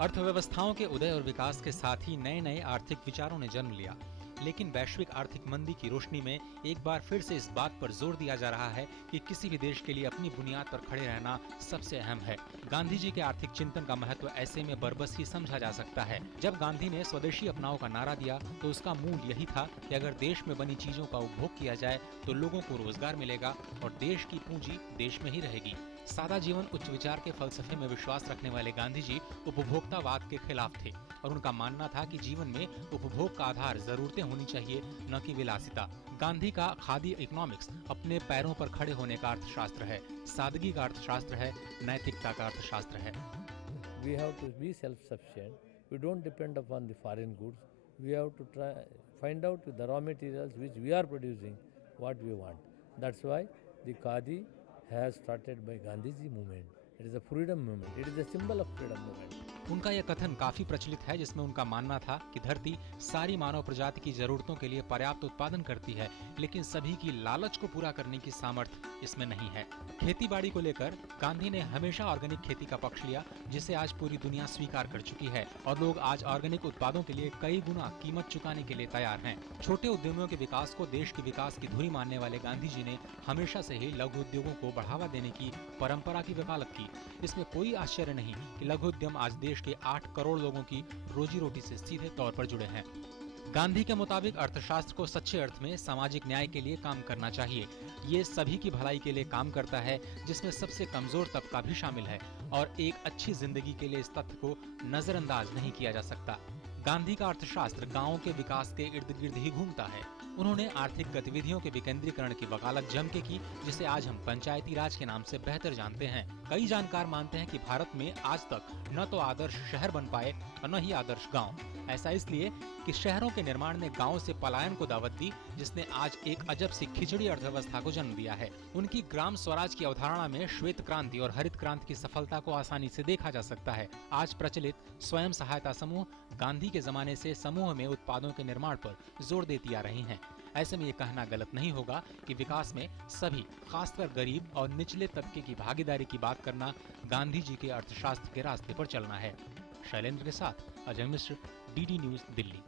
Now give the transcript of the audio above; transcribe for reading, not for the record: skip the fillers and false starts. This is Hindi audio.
अर्थव्यवस्थाओं के उदय और विकास के साथ ही नए नए आर्थिक विचारों ने जन्म लिया, लेकिन वैश्विक आर्थिक मंदी की रोशनी में एक बार फिर से इस बात पर जोर दिया जा रहा है कि किसी भी देश के लिए अपनी बुनियाद पर खड़े रहना सबसे अहम है। गांधी जी के आर्थिक चिंतन का महत्व ऐसे में बरबस ही समझा जा सकता है। जब गांधी ने स्वदेशी अपनाओ का नारा दिया तो उसका मूल यही था कि अगर देश में बनी चीजों का उपभोग किया जाए तो लोगों को रोजगार मिलेगा और देश की पूंजी देश में ही रहेगी। सादा जीवन उच्च विचार के फलसफे में विश्वास रखने वाले गांधी जी उपभोक्तावाद के खिलाफ थे और उनका मानना था कि जीवन में उपभोग का आधार जरूरतें होनी चाहिए, न कि विलासिता। गांधी का खादी इकोनॉमिक्स अपने पैरों पर खड़े होने का अर्थशास्त्र है, सादगी का अर्थशास्त्र है, नैतिकता का अर्थशास्त्र है। We have to be self-sufficient. We don't depend upon the foreign goods. We have to try find out the raw materials which we are producing what we want. That's why the Khadi has started by Gandhiji movement. It is a freedom movement. It is a symbol of freedom movement. उनका यह कथन काफी प्रचलित है, जिसमें उनका मानना था कि धरती सारी मानव प्रजाति की जरूरतों के लिए पर्याप्त उत्पादन करती है, लेकिन सभी की लालच को पूरा करने की सामर्थ्य इसमें नहीं है। खेती बाड़ी को लेकर गांधी ने हमेशा ऑर्गेनिक खेती का पक्ष लिया, जिसे आज पूरी दुनिया स्वीकार कर चुकी है और लोग आज ऑर्गेनिक उत्पादों के लिए कई गुना कीमत चुकाने के लिए तैयार हैं। छोटे उद्यमियों के विकास को देश के विकास की धुरी मानने वाले गांधी जी ने हमेशा से ही लघु उद्योगों को बढ़ावा देने की परंपरा की वकालत की। इसमें कोई आश्चर्य नहीं कि लघु उद्यम आज देश के 8 करोड़ लोगों की रोजी रोटी से सीधे तौर पर जुड़े हैं। गांधी के मुताबिक अर्थशास्त्र को सच्चे अर्थ में सामाजिक न्याय के लिए काम करना चाहिए। ये सभी की भलाई के लिए काम करता है, जिसमें सबसे कमजोर तबका भी शामिल है और एक अच्छी जिंदगी के लिए इस तथ्य को नजरअंदाज नहीं किया जा सकता। गांधी का अर्थशास्त्र गांवों के विकास के इर्द गिर्द ही घूमता है। उन्होंने आर्थिक गतिविधियों के विकेंद्रीकरण की वकालत जम के की, जिसे आज हम पंचायती राज के नाम से बेहतर जानते हैं। कई जानकार मानते हैं कि भारत में आज तक न तो आदर्श शहर बन पाए और न ही आदर्श गांव। ऐसा इसलिए कि शहरों के निर्माण ने गांव से पलायन को दावत दी, जिसने आज एक अजब सी खिचड़ी अर्थव्यवस्था को जन्म दिया है। उनकी ग्राम स्वराज की अवधारणा में श्वेत क्रांति और हरित क्रांति की सफलता को आसानी से देखा जा सकता है। आज प्रचलित स्वयं सहायता समूह गांधी के जमाने से समूह में उत्पादों के निर्माण पर जोर देती आ रही हैं। ऐसे में ये कहना गलत नहीं होगा कि विकास में सभी, खासकर गरीब और निचले तबके की भागीदारी की बात करना गांधी जी के अर्थशास्त्र के रास्ते पर चलना है। शैलेंद्र के साथ अजय मिश्र, डीडी न्यूज, दिल्ली।